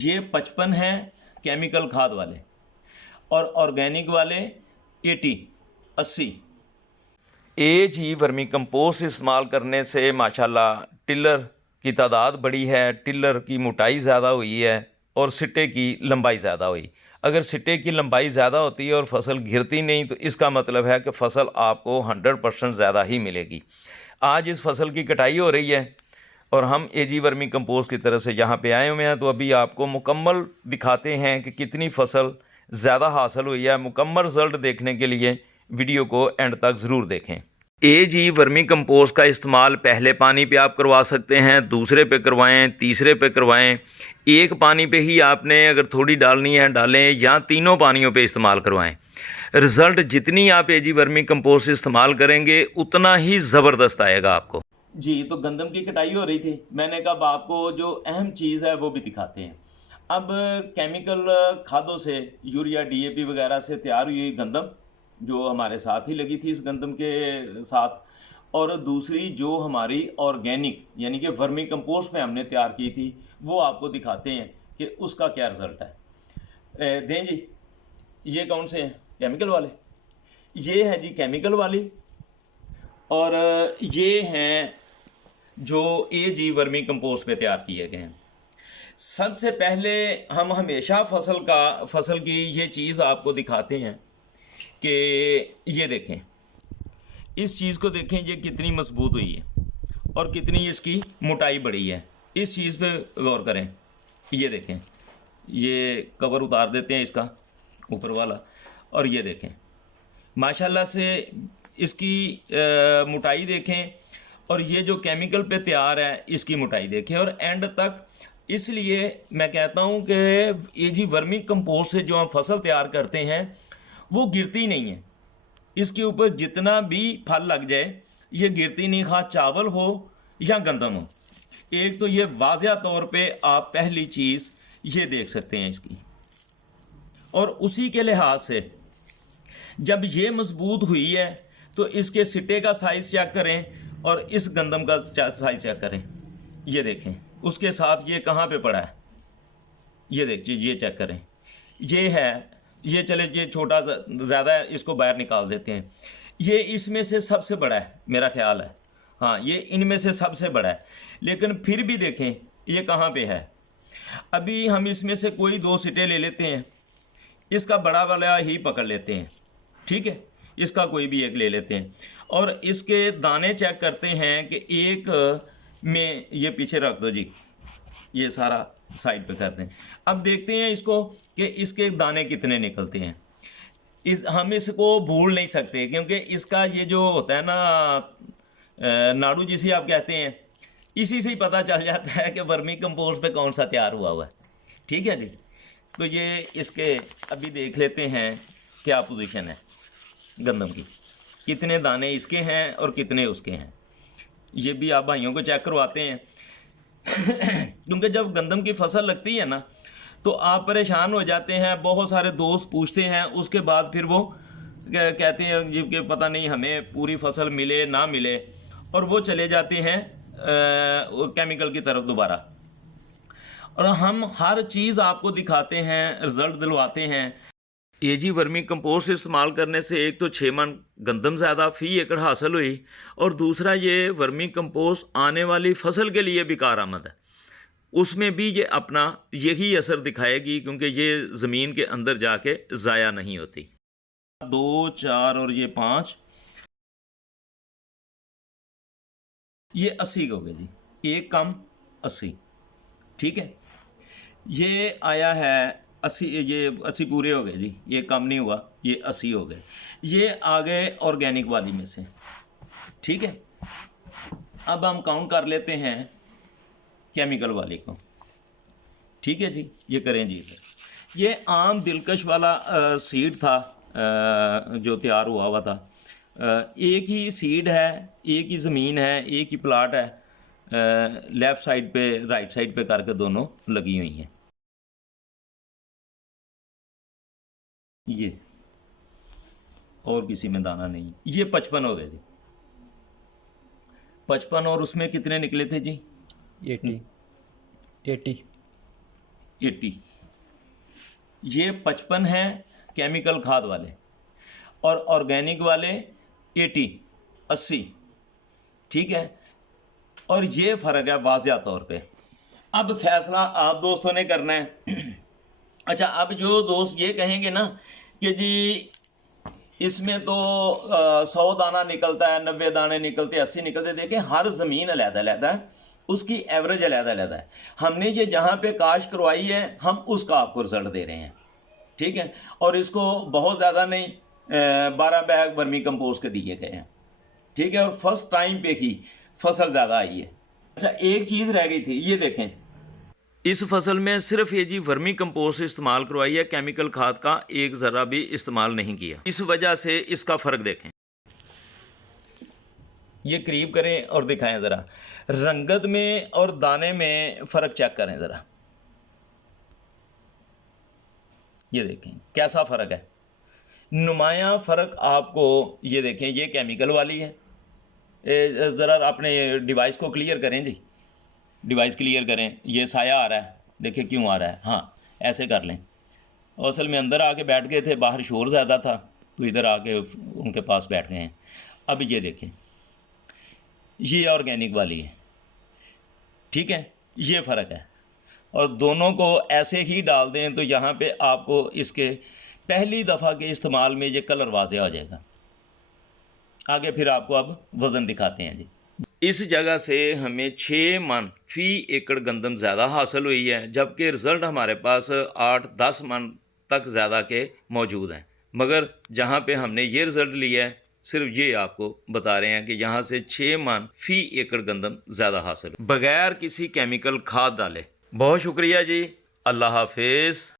ये 55 है केमिकल खाद वाले और ऑर्गेनिक वाले 80। जी वर्मी कंपोस्ट इस्तेमाल करने से माशाल्लाह टिलर की तादाद बढ़ी है, टिलर की मोटाई ज़्यादा हुई है और सिट्टे की लंबाई ज़्यादा हुई। अगर सिट्टे की लंबाई ज़्यादा होती है और फसल गिरती नहीं तो इसका मतलब है कि फ़सल आपको 100% ज़्यादा ही मिलेगी। आज इस फसल की कटाई हो रही है और हम जी वर्मी कंपोस्ट की तरफ से यहाँ पे आए हुए हैं, तो अभी आपको मुकम्मल दिखाते हैं कि कितनी फसल ज़्यादा हासिल हुई है। मुकम्मल रिज़ल्ट देखने के लिए वीडियो को एंड तक ज़रूर देखें। जी वर्मी कंपोस्ट का इस्तेमाल पहले पानी पे आप करवा सकते हैं, दूसरे पे करवाएं, तीसरे पे करवाएं। एक पानी पे ही आपने अगर थोड़ी डालनी है डालें, या तीनों पानियों पे इस्तेमाल करवाएं। रिज़ल्ट जितनी आप जी वर्मी कंपोस्ट इस्तेमाल करेंगे उतना ही ज़बरदस्त आएगा आपको। जी, तो गंदम की कटाई हो रही थी, मैंने कहा अब आपको जो अहम चीज़ है वो भी दिखाते हैं। अब केमिकल खादों से यूरिया डीएपी वगैरह से तैयार हुई गंदम जो हमारे साथ ही लगी थी इस गंदम के साथ, और दूसरी जो हमारी ऑर्गेनिक यानी कि वर्मी कंपोस्ट में हमने तैयार की थी वो आपको दिखाते हैं कि उसका क्या रिज़ल्ट है। दें जी, ये कौन से हैं? केमिकल वाले। ये है जी केमिकल वाली, और ये हैं जो जी वर्मी कंपोस्ट पे तैयार किए गए हैं। सबसे पहले हम हमेशा फसल की ये चीज़ आपको दिखाते हैं कि ये देखें, इस चीज़ को देखें, ये कितनी मजबूत हुई है और कितनी इसकी मोटाई बढ़ी है। इस चीज़ पे गौर करें। ये देखें, ये कवर उतार देते हैं इसका ऊपर वाला, और ये देखें माशाल्लाह से इसकी मोटाई देखें, और ये जो केमिकल पे तैयार है इसकी मोटाई देखें, और एंड तक। इसलिए मैं कहता हूँ कि जी वर्मी कंपोस्ट से जो हम फसल तैयार करते हैं वो गिरती नहीं है। इसके ऊपर जितना भी फल लग जाए ये गिरती नहीं, खा चावल हो या गंदम हो। एक तो ये वाज़िया तौर पे आप पहली चीज़ ये देख सकते हैं इसकी, और उसी के लिहाज से जब ये मजबूत हुई है तो इसके सिट्टे का साइज़ चेक करें और इस गंदम का साइज़ चेक करें। ये देखें उसके साथ ये कहाँ पे पड़ा है, ये देखिए, ये चेक करें। ये है, ये चले ये छोटा ज़्यादा है, इसको बाहर निकाल देते हैं। ये इसमें से सबसे बड़ा है मेरा ख्याल है, हाँ ये इनमें से सबसे बड़ा है, लेकिन फिर भी देखें ये कहाँ पे है। अभी हम इसमें से कोई 2 सिट्टे ले लेते हैं, इसका बड़ा वाला ही पकड़ लेते हैं, ठीक है, इसका कोई भी एक ले लेते हैं और इसके दाने चेक करते हैं कि एक में, ये पीछे रख दो जी, ये सारा साइड पे करते हैं। अब देखते हैं इसको कि इसके दाने कितने निकलते हैं। हम इसको भूल नहीं सकते क्योंकि इसका ये जो होता है ना नाड़ू जिसे आप कहते हैं, इसी से ही पता चल जाता है कि वर्मी कंपोस्ट पे कौन सा तैयार हुआ है। ठीक है जी, तो ये इसके अभी देख लेते हैं क्या पोजीशन है गंदम की, कितने दाने इसके हैं और कितने उसके हैं। ये भी आप भाइयों को चेक करवाते हैं क्योंकि जब गंदम की फसल लगती है ना तो आप परेशान हो जाते हैं। बहुत सारे दोस्त पूछते हैं, उसके बाद फिर वो कहते हैं जी कि पता नहीं हमें पूरी फसल मिले ना मिले, और वो चले जाते हैं केमिकल की तरफ दोबारा। और हम हर चीज़ आपको दिखाते हैं, रिज़ल्ट दिलवाते हैं। जी वर्मी कंपोस्ट इस्तेमाल करने से एक तो 6 मन गंदम ज़्यादा फ़ी एकड़ हासिल हुई, और दूसरा ये वर्मी कंपोस्ट आने वाली फसल के लिए भी कारआमद है। उसमें भी ये अपना यही असर दिखाएगी क्योंकि ये ज़मीन के अंदर जाके ज़ाया नहीं होती। 2 4 और ये 5, ये 80 हो गए जी, एक कम 80, ठीक है। ये आया है 80, ये 80 पूरे हो गए जी, ये कम नहीं हुआ, ये 80 हो गए। ये आ गए ऑर्गेनिक वाली में से, ठीक है। अब हम काउंट कर लेते हैं केमिकल वाले को, ठीक है जी। ये करें जी, इधर ये आम दिलकश वाला सीड था जो तैयार हुआ था। एक ही सीड है, एक ही ज़मीन है, एक ही प्लाट है, लेफ़्ट साइड पे राइट साइड पे करके दोनों लगी हुई हैं। ये और किसी में दाना नहीं। ये 55 हो गए जी, 55, और उसमें कितने निकले थे जी? 80 80, ये 55 है केमिकल खाद वाले, और ऑर्गेनिक वाले 80, ठीक है। और ये फ़र्क है वाज़िया तौर पे। अब फैसला आप दोस्तों ने करना है। अच्छा, अब जो दोस्त ये कहेंगे ना कि जी इसमें तो 100 दाना निकलता है, 90 दाने निकलते, 80 निकलते, देखें हर ज़मीन अलग-अलग है, उसकी एवरेज अलग-अलग है। हमने ये जहाँ पे काश्त करवाई है हम उसका आपको रिज़ल्ट दे रहे हैं, ठीक है। और इसको बहुत ज़्यादा नहीं, 12 बैग वर्मी कंपोस्ट के दिए गए हैं, ठीक है। और फर्स्ट टाइम पे ही फसल ज़्यादा आई है। अच्छा, एक चीज़ रह गई थी, ये देखें, इस फसल में सिर्फ ये जी वर्मी कंपोस्ट इस्तेमाल करवाई है, केमिकल खाद का एक ज़रा भी इस्तेमाल नहीं किया। इस वजह से इसका फ़र्क देखें। ये करीब करें और दिखाएं ज़रा, रंगत में और दाने में फ़र्क चेक करें ज़रा, ये देखें कैसा फ़र्क है, नुमाया फ़र्क आपको। ये देखें, ये केमिकल वाली है। ज़रा अपने डिवाइस को क्लियर करें जी, डिवाइस क्लियर करें। ये साया आ रहा है, देखिए क्यों आ रहा है, हाँ ऐसे कर लें। असल में अंदर आके बैठ गए थे, बाहर शोर ज़्यादा था तो इधर आके उनके पास बैठ गए हैं। अब ये देखें, ये ऑर्गेनिक वाली है, ठीक है, ये फ़र्क है। और दोनों को ऐसे ही डाल दें तो यहाँ पे आपको इसके पहली दफ़ा के इस्तेमाल में ये कलर वाज़ेह हो जाएगा। आगे फिर आपको अब वज़न दिखाते हैं जी। इस जगह से हमें 6 मन फी एकड़ गंदम ज़्यादा हासिल हुई है, जबकि रिज़ल्ट हमारे पास 8-10 मन तक ज़्यादा के मौजूद हैं। मगर जहाँ पे हमने ये रिज़ल्ट लिया है, सिर्फ ये आपको बता रहे हैं कि यहाँ से 6 मन फी एकड़ गंदम ज़्यादा हासिल बगैर किसी केमिकल खाद डाले। बहुत शुक्रिया जी, अल्लाह हाफिज़।